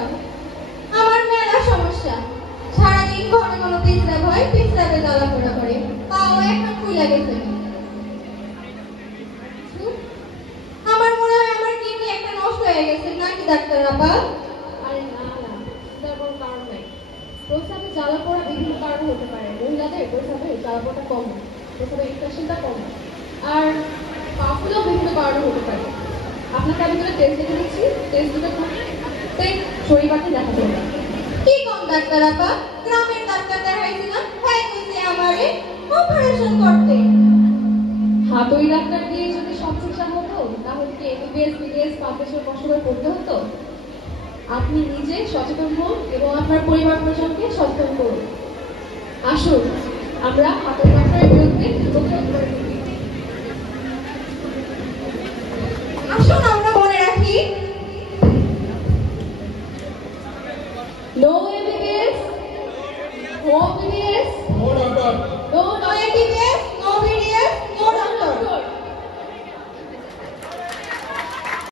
সমস্যা? আমার মেলা সমস্যা। সারাদিন ঘন ঘন পেশাব হয়, পেশাবে জ্বালা পোড়া করে, পাও এখন ফুলে গেছে। আমার মনে হয় আমার কিডনি একটা নষ্ট হয়ে গেছে নাকি ডাক্তার আপা? আরে না না, সেটার কোনো কারণ নাই। প্রস্রাবে জ্বালা পোড়া বিভিন্ন কারণ হতে পারে। মহিলাদের প্রস্রাবে জ্বালা পোড়াটা কম হয়, প্রস্রাবে ইনফেকশনটা কম হয়, আর পা ফুলেও বিভিন্ন কারণে হতে পারে। আপনাকে আমি দুটো টেস্ট দেখে দিচ্ছি, টেস্ট দুটো করতে শরীরবাকে দেখা যাবে। কি কম ডাক্তার আপা? গ্রামের ডাক্তার দেখাইছিলাম, হ্যাঁ কইছে আমারে অপারেশন করতে। হাতুড়ি ডাক্তার দিয়ে যদি সব চিকিৎসা হতো তাহলে কি এমবিবিএস বিডিএস 5 বছর কষ্ট করে পড়তে হতো? আপনি নিজে সচেতন হন এবং আপনার পরিবার পরিজনকে সচেতন করুন। আসুন আমরা হাতুড়ি ডাক্তারের